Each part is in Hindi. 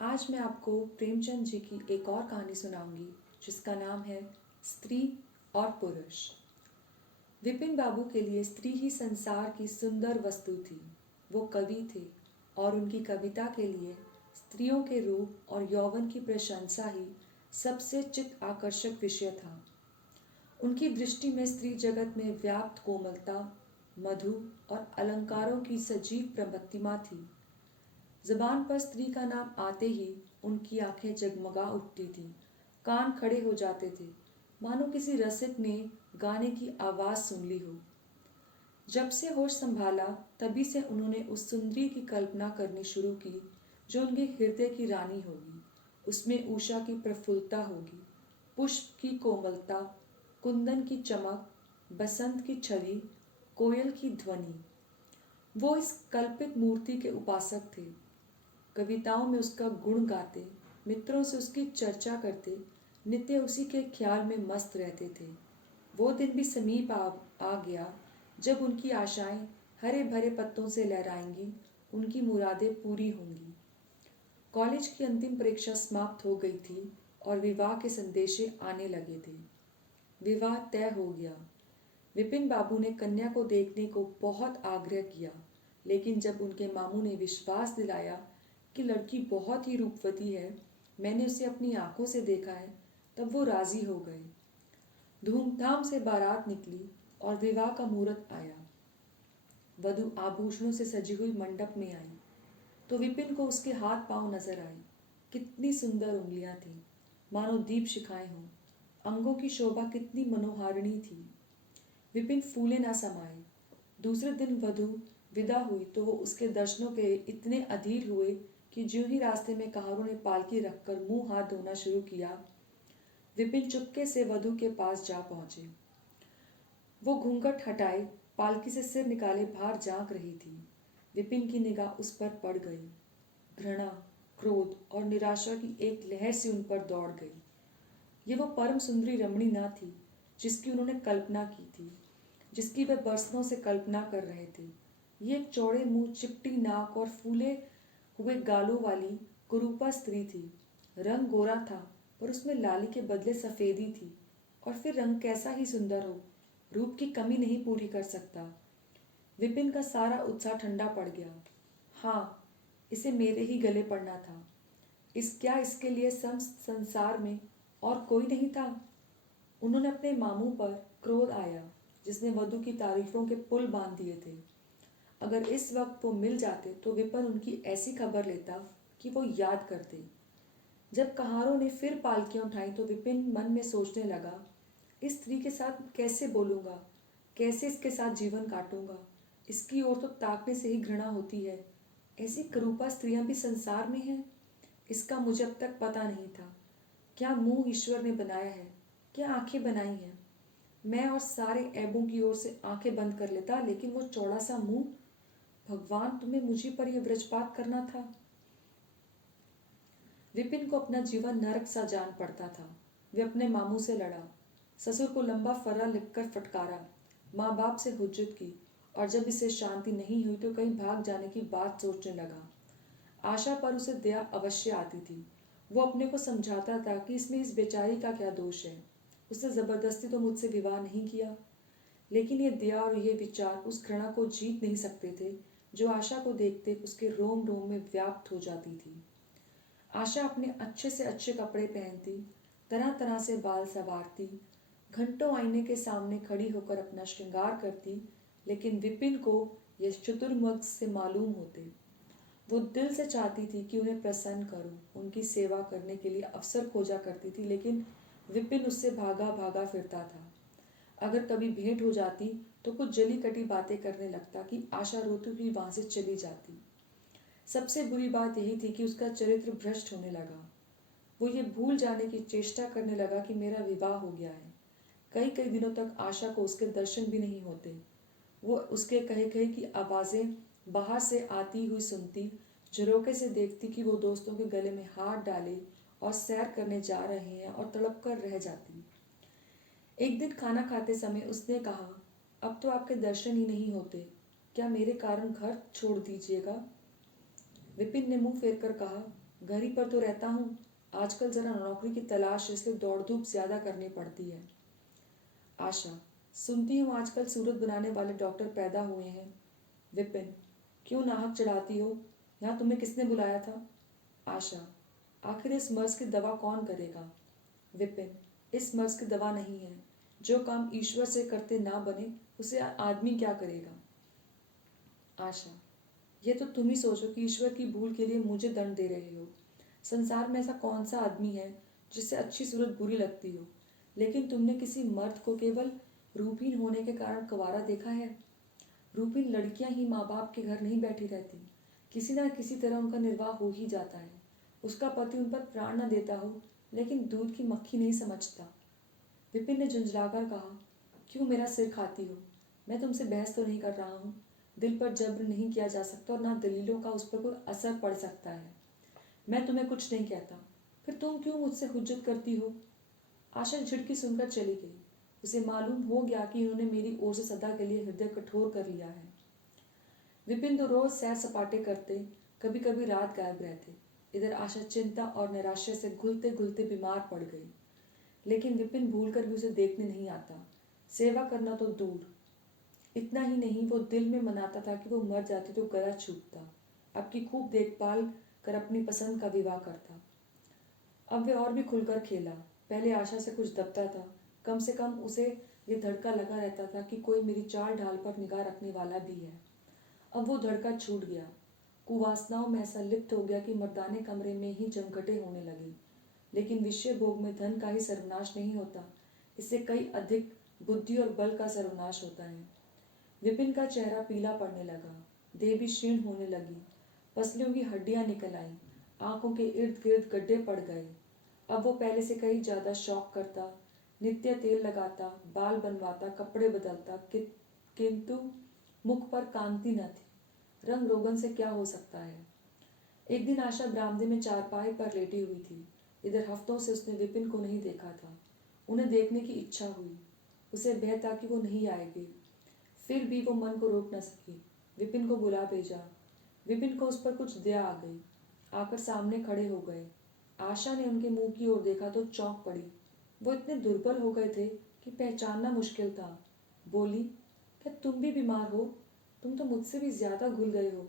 आज मैं आपको प्रेमचंद जी की एक और कहानी सुनाऊंगी जिसका नाम है स्त्री और पुरुष। विपिन बाबू के लिए स्त्री ही संसार की सुंदर वस्तु थी। वो कवि थे और उनकी कविता के लिए स्त्रियों के रूप और यौवन की प्रशंसा ही सबसे चित्त आकर्षक विषय था। उनकी दृष्टि में स्त्री जगत में व्याप्त कोमलता, मधु और अलंकारों की सजीव प्रतिमा थी। जबान पर स्त्री का नाम आते ही उनकी आंखें जगमगा उठती थीं, कान खड़े हो जाते थे, मानो किसी रसिक ने गाने की आवाज़ सुन ली हो। जब से होश संभाला तभी से उन्होंने उस सुंदरी की कल्पना करनी शुरू की जो उनके हृदय की रानी होगी। उसमें उषा की प्रफुल्लता होगी, पुष्प की कोमलता, कुंदन की चमक, बसंत की छवि, कोयल की ध्वनि। वो इस कल्पित मूर्ति के उपासक थे। कविताओं में उसका गुण गाते, मित्रों से उसकी चर्चा करते, नित्य उसी के ख्याल में मस्त रहते थे। वो दिन भी समीप आ गया जब उनकी आशाएं हरे भरे पत्तों से लहराएंगी, उनकी मुरादें पूरी होंगी। कॉलेज की अंतिम परीक्षा समाप्त हो गई थी और विवाह के संदेशे आने लगे थे। विवाह तय हो गया। विपिन बाबू ने कन्या को देखने को बहुत आग्रह किया, लेकिन जब उनके मामू ने विश्वास दिलाया कि लड़की बहुत ही रूपवती है, मैंने उसे अपनी आंखों से देखा है, तब वो राजी हो गए। धूमधाम से बारात निकली और विवाह का मुहूर्त आया। वधू आभूषणों से सजी हुई मंडप में आई तो विपिन को उसके हाथ पांव नजर आए। कितनी सुंदर उंगलियां थीं, मानो दीप शिखाएं हों। अंगों की शोभा कितनी मनोहारिणी थी। विपिन फूले ना समाये। दूसरे दिन वधू विदा हुई तो वो उसके दर्शनों के इतने अधीर हुए कि ज्यों ही रास्ते में कहारों ने पालकी रखकर मुंह हाथ धोना शुरू किया, विपिन चुपके से वधू के पास जा पहुंचे। वो घूंघट हटाए, पालकी से सिर निकाले बाहर झांक रही थी। विपिन की निगाह उस पर पड़ गई। घृणा, क्रोध और निराशा की एक लहर से उन पर दौड़ गई। ये वो परम सुंदरी रमणी न थी जिसकी उन्होंने कल्पना की थी, जिसकी वे बरसों से कल्पना कर रहे थे। ये एक चौड़े मुंह, चिपटी नाक और फूले हुए गालों वाली कुरूपा स्त्री थी। रंग गोरा था पर उसमें लाली के बदले सफेदी थी। और फिर रंग कैसा ही सुंदर हो, रूप की कमी नहीं पूरी कर सकता। विपिन का सारा उत्साह ठंडा पड़ गया। हाँ, इसे मेरे ही गले पड़ना था। इसके लिए संसार में और कोई नहीं था। उन्होंने अपने मामू पर क्रोध आया जिसने वधू की तारीफों के पुल बांध दिए थे। अगर इस वक्त वो मिल जाते तो विपिन उनकी ऐसी खबर लेता कि वो याद करते। जब कहारों ने फिर पालकियां उठाई तो विपिन मन में सोचने लगा, इस स्त्री के साथ कैसे बोलूँगा, कैसे इसके साथ जीवन काटूंगा। इसकी ओर तो ताकने से ही घृणा होती है। ऐसी करूपा स्त्रियां भी संसार में हैं, इसका मुझे अब तक पता नहीं था। क्या मुंह ईश्वर ने बनाया है, क्या आंखें बनाई हैं। मैं और सारे ऐबों की ओर से आंखें बंद कर लेता, लेकिन वो चौड़ा सा मुंह। भगवान, तुम्हें मुझी पर यह वज्रपात करना था। विपिन को अपना जीवन नरक सा जान पड़ता था। वे अपने मामू से लड़ा, ससुर को लंबा फर्रा लिखकर फटकारा, माँ बाप से हुज्जत की, और जब इसे शांति नहीं हुई तो कहीं भाग जाने की बात सोचने लगा। आशा पर उसे दया अवश्य आती थी। वो अपने को समझाता था कि इसमें इस बेचारी का क्या दोष है, उसने जबरदस्ती तो मुझसे विवाह नहीं किया। लेकिन ये दया और ये विचार उस घृणा को जीत नहीं सकते थे जो आशा को देखते उसके रोम रोम में व्याप्त हो जाती थी। आशा अपने अच्छे से अच्छे कपड़े पहनती, तरह तरह से बाल संवारती, घंटों आईने के सामने खड़ी होकर अपना श्रृंगार करती, लेकिन विपिन को यह चतुर्मुख से मालूम होते। वो दिल से चाहती थी कि उन्हें प्रसन्न करूं, उनकी सेवा करने के लिए अवसर खोजा करती थी, लेकिन विपिन उससे भागा भागा फिरता था। अगर कभी भेंट हो जाती तो कुछ जली कटी बातें करने लगता कि आशा रोती हुई वहां से चली जाती। सबसे बुरी बात यही थी कि उसका चरित्र भ्रष्ट होने लगा। वो ये भूल जाने की चेष्टा करने लगा कि मेरा विवाह हो गया है। कई कई दिनों तक आशा को उसके दर्शन भी नहीं होते। वो उसके कहे कहे की आवाज़ें बाहर से आती हुई सुनती, झरोके से देखती कि वो दोस्तों के गले में हाथ डाले और सैर करने जा रहे हैं, और तड़प कर रह जाती। एक दिन खाना खाते समय उसने कहा, अब तो आपके दर्शन ही नहीं होते, क्या मेरे कारण घर छोड़ दीजिएगा। विपिन ने मुंह फेर कर कहा, घर ही पर तो रहता हूँ। आजकल ज़रा नौकरी की तलाश है, इसलिए दौड़ धूप ज़्यादा करनी पड़ती है। आशा, सुनती हूँ आजकल सूरत बनाने वाले डॉक्टर पैदा हुए हैं। विपिन, क्यों नाहक चढ़ाती हो? यहाँ तुम्हें किसने बुलाया था? आशा, आखिर इस मर्ज की दवा कौन करेगा? विपिन, इस मर्ज की दवा नहीं है। जो काम ईश्वर से करते ना बने उसे आदमी क्या करेगा? आशा, ये तो तुम ही सोचो कि ईश्वर की भूल के लिए मुझे दंड दे रहे हो। संसार में ऐसा कौन सा आदमी है जिससे अच्छी सूरत बुरी लगती हो? लेकिन तुमने किसी मर्द को केवल रूपहीन होने के कारण कुंवारा देखा है? रूपहीन लड़कियां ही माँ बाप के घर नहीं बैठी रहती। किसी न किसी तरह उनका निर्वाह हो ही जाता है। उसका पति उन पर प्राण न देता हो, लेकिन दूध की मक्खी नहीं समझता। विपिन ने झुंझलाकर कहा, क्यों मेरा सिर खाती हो? मैं तुमसे बहस तो नहीं कर रहा हूँ। दिल पर जब्र नहीं किया जा सकता और ना दलीलों का उस पर कोई असर पड़ सकता है। मैं तुम्हें कुछ नहीं कहता, फिर तुम क्यों मुझसे हुज्जत करती हो? आशा झिड़की सुनकर चली गई। उसे मालूम हो गया कि इन्होंने मेरी ओर से सदा के लिए हृदय कठोर कर लिया है। विपिन तो रोज सैर सपाटे करते, कभी कभी रात गायब रहते। इधर आशा चिंता और निराशा से घुलते घुलते बीमार पड़ गई। लेकिन विपिन भूलकर भी उसे देखने नहीं आता। सेवा करना तो दूर, इतना ही नहीं, वो दिल में मनाता था कि वो मर जाती तो गला छूटता। अब की खूब देखभाल कर अपनी पसंद का विवाह करता। अब वे और भी खुलकर खेला। पहले आशा से कुछ दबता था, कम से कम उसे ये धड़का लगा रहता था कि कोई मेरी चाल ढाल पर निगाह रखने वाला भी है। अब वो धड़का छूट गया। कुवासनाओं में ऐसा लिप्त हो गया कि मर्दाने कमरे में ही जमघटे होने लगी। लेकिन विषय भोग में धन का ही सर्वनाश नहीं होता, इससे कई अधिक बुद्धि और बल का सर्वनाश होता है। विपिन का चेहरा पीला पड़ने लगा, देह भी क्षीण होने लगी, पसलियों की हड्डियां निकल आईं, आंखों के इर्द गिर्द गड्ढे पड़ गए। अब वो पहले से कहीं ज्यादा शौक करता, नित्य तेल लगाता, बाल बनवाता, कपड़े बदलता, किंतु मुख पर कांति न थी। रंग रोगन से क्या हो सकता है? एक दिन आशा बरामदे में चारपाई पर लेटी हुई थी। इधर हफ्तों से उसने विपिन को नहीं देखा था। उन्हें देखने की इच्छा हुई। उसे भय था कि वो नहीं आएगी, फिर भी वो मन को रोक न सकी। विपिन को बुला भेजा। विपिन को उस पर कुछ दया आ गई। आकर सामने खड़े हो गए। आशा ने उनके मुंह की ओर देखा तो चौंक पड़ी। वो इतने दुर्बल हो गए थे कि पहचानना मुश्किल था। बोली, क्या तुम भी बीमार हो? तुम तो मुझसे भी ज्यादा घुल गए हो।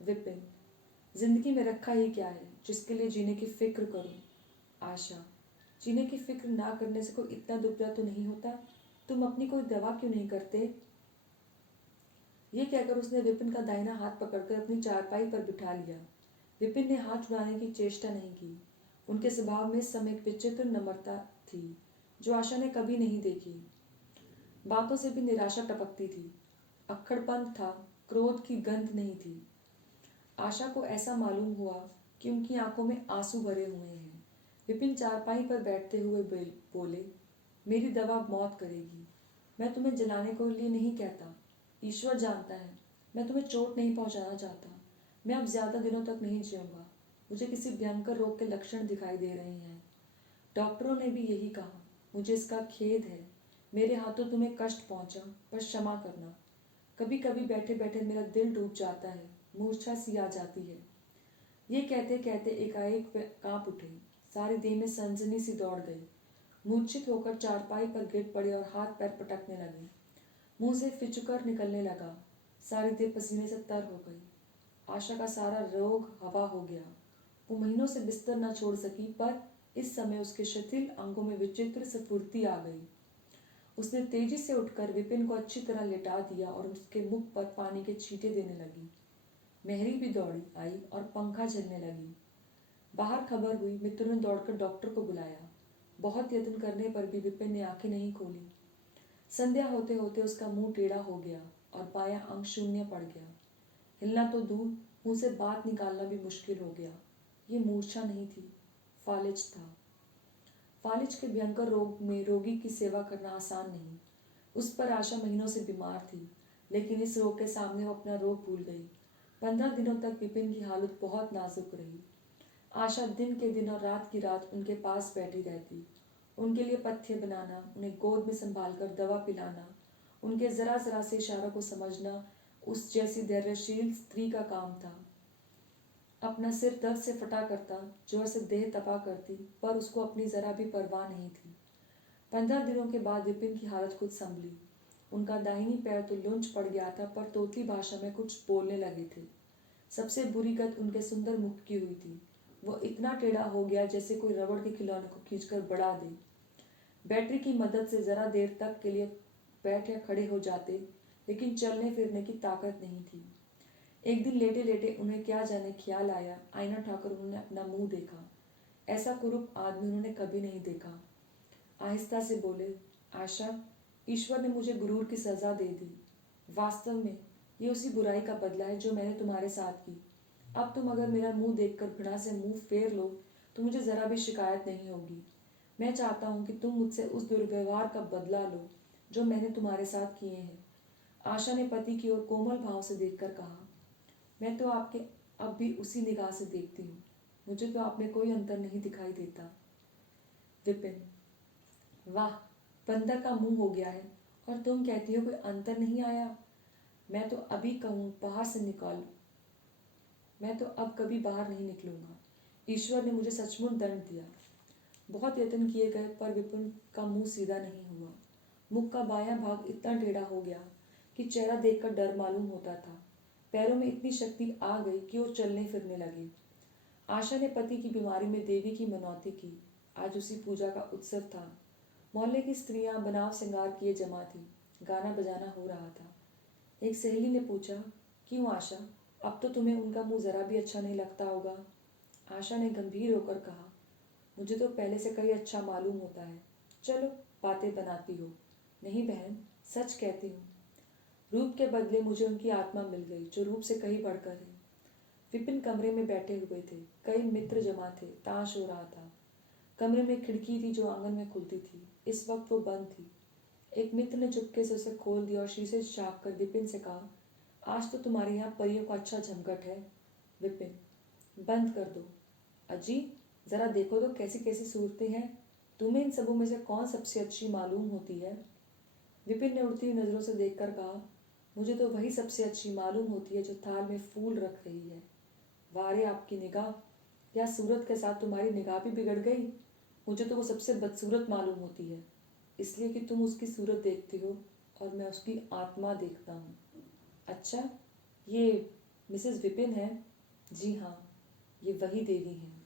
विपिन, जिंदगी में रखा ही क्या है जिसके लिए जीने की फिक्र करूं? आशा, जीने की फिक्र ना करने से कोई इतना दुबला तो नहीं होता। तुम अपनी कोई दवा क्यों नहीं करते? ये कहकर उसने विपिन का दाहिना हाथ पकड़कर अपनी चारपाई पर बिठा लिया। विपिन ने हाथ छुड़ाने की चेष्टा नहीं की। उनके स्वभाव में इस समय एक विचित्र नम्रता थी जो आशा ने कभी नहीं देखी। बातों से भी निराशा टपकती थी, अक्खड़पन था, क्रोध की गंध नहीं थी। आशा को ऐसा मालूम हुआ कि उनकी आंखों में आंसू भरे हुए हैं। विपिन चारपाई पर बैठते हुए बोले, मेरी दवा मौत करेगी। मैं तुम्हें जलाने के लिए नहीं कहता, ईश्वर जानता है मैं तुम्हें चोट नहीं पहुंचाना चाहता। मैं अब ज्यादा दिनों तक नहीं जीऊंगा। मुझे किसी भयंकर रोग के लक्षण दिखाई दे रहे हैं। डॉक्टरों ने भी यही कहा। मुझे इसका खेद है, मेरे हाथों तुम्हें कष्ट पहुंचा, पर क्षमा करना। कभी कभी बैठे बैठे मेरा दिल डूब जाता है, मूर्छा सी आ जाती है। ये कहते कहते एकाएक वे कांप उठे, सारी देह में सनसनी सी दौड़ गई। मूर्छित होकर चारपाई पर गिर पड़े और हाथ पैर पटकने लगे। मुंह से फिचुकर निकलने लगा, सारी देह पसीने से तर हो गई। आशा का सारा रोग हवा हो गया। वो महीनों से बिस्तर न छोड़ सकी, पर इस समय उसके शिथिल अंगों में विचित्र स्फूर्ति आ गई। उसने तेजी से उठकर विपिन को अच्छी तरह लिटा दिया और उसके मुख पर पानी के छींटे देने लगी। मेहरी भी दौड़ी आई और पंखा झलने लगी। बाहर खबर हुई, मित्रों ने दौड़कर डॉक्टर को बुलाया। बहुत यत्न करने पर भी विपिन ने आंखें नहीं खोली। संध्या होते होते उसका मुंह टेढ़ा हो गया और बायां अंग शून्य पड़ गया। हिलना तो दूर, मुंह से बात निकालना भी मुश्किल हो गया। ये मूर्छा नहीं थी, फालिज था। फालिज के भयंकर रोग में रोगी की सेवा करना आसान नहीं। उस पर आशा महीनों से बीमार थी, लेकिन इस रोग के सामने वो अपना रोग भूल गई। 15 दिनों तक विपिन की हालत बहुत नाजुक रही। आशा दिन के दिन और रात की रात उनके पास बैठी रहती। उनके लिए पथ्य बनाना, उन्हें गोद में संभाल कर दवा पिलाना, उनके जरा जरा से इशारों को समझना उस जैसी धैर्यशील स्त्री का काम था। अपना सिर दर्द से फटा करता, जोर से देह तपा करती, पर उसको अपनी जरा भी परवाह नहीं थी। 15 दिनों के बाद विपिन की हालत कुछ संभली। उनका दाहिनी पैर तो लुंच पड़ गया था, पर तोतली भाषा में कुछ बोलने लगे थे। सबसे बुरी गत उनके सुंदर मुख की हुई थी। वो इतना टेढ़ा हो गया जैसे कोई रबड़ के खिलौने को खींचकर बढ़ा दे। बैटरी की मदद से जरा देर तक के लिए बैठ या खड़े हो जाते, लेकिन चलने फिरने की ताकत नहीं थी। एक दिन लेटे लेटे उन्हें क्या जाने ख्याल आया, आईना उठाकर उन्होंने अपना मुंह देखा। ऐसा कुरूप आदमी उन्होंने कभी नहीं देखा। आहिस्ता से बोले, आशा, ईश्वर ने मुझे गुरूर की सजा दे दी। वास्तव में ये उसी बुराई का बदला है जो मैंने तुम्हारे साथ की। अब तुम अगर मेरा मुंह देखकर घृणा से मुंह फेर लो तो मुझे जरा भी शिकायत नहीं होगी। मैं चाहता हूं कि तुम मुझसे उस दुर्व्यवहार का बदला लो जो मैंने तुम्हारे साथ किए हैं। आशा ने पति की ओर कोमल भाव से देखकर कहा, मैं तो आपके अब भी उसी निगाह से देखती हूँ। मुझे तो आप में कोई अंतर नहीं दिखाई देता। विपिन, वाह, बंदर का मुंह हो गया है और तुम कहती हो कोई अंतर नहीं आया। मैं तो अभी कहूँ बाहर से निकाल, मैं तो अब कभी बाहर नहीं निकलूंगा। ईश्वर ने मुझे सचमुच दंड दिया। बहुत यत्न किए गए पर विपिन का मुंह सीधा नहीं हुआ। मुख का बायां भाग इतना टेढ़ा हो गया कि चेहरा देखकर डर मालूम होता था। पैरों में इतनी शक्ति आ गई कि वो चलने फिरने लगे। आशा ने पति की बीमारी में देवी की मनौती की। आज उसी पूजा का उत्सव था। मोहल्ले की स्त्रियां बनाव श्रृंगार किए जमा थी। गाना बजाना हो रहा था। एक सहेली ने पूछा, क्यों आशा, अब तो तुम्हें उनका मुंह जरा भी अच्छा नहीं लगता होगा। आशा ने गंभीर होकर कहा, मुझे तो पहले से कहीं अच्छा मालूम होता है। चलो, बातें बनाती हो। नहीं बहन, सच कहती हूँ। रूप के बदले मुझे उनकी आत्मा मिल गई जो रूप से कहीं बढ़कर है। विपिन कमरे में बैठे हुए थे। कई मित्र जमा थे। ताश हो रहा था। कमरे में खिड़की थी जो आंगन में खुलती थी। इस वक्त वो बंद थी। एक मित्र ने चुपके से उसे खोल दिया और शीशे से झाँक कर विपिन से कहा, आज तो तुम्हारे यहाँ परियों का अच्छा जमघट है। विपिन, बंद कर दो। अजी, जरा देखो तो कैसी कैसी सूरतें हैं। तुम्हें इन सबों में से कौन सबसे अच्छी मालूम होती है। विपिन ने उड़ती हुई नजरों से देखकर कहा, मुझे तो वही सबसे अच्छी मालूम होती है जो थाल में फूल रख रही है। वारे आपकी निगाह, या सूरत के साथ तुम्हारी निगाह भी बिगड़ गई। मुझे तो वो सबसे बदसूरत मालूम होती है, इसलिए कि तुम उसकी सूरत देखती हो और मैं उसकी आत्मा देखता हूँ। अच्छा, ये मिसेस विपिन है? जी हाँ, ये वही देवी हैं।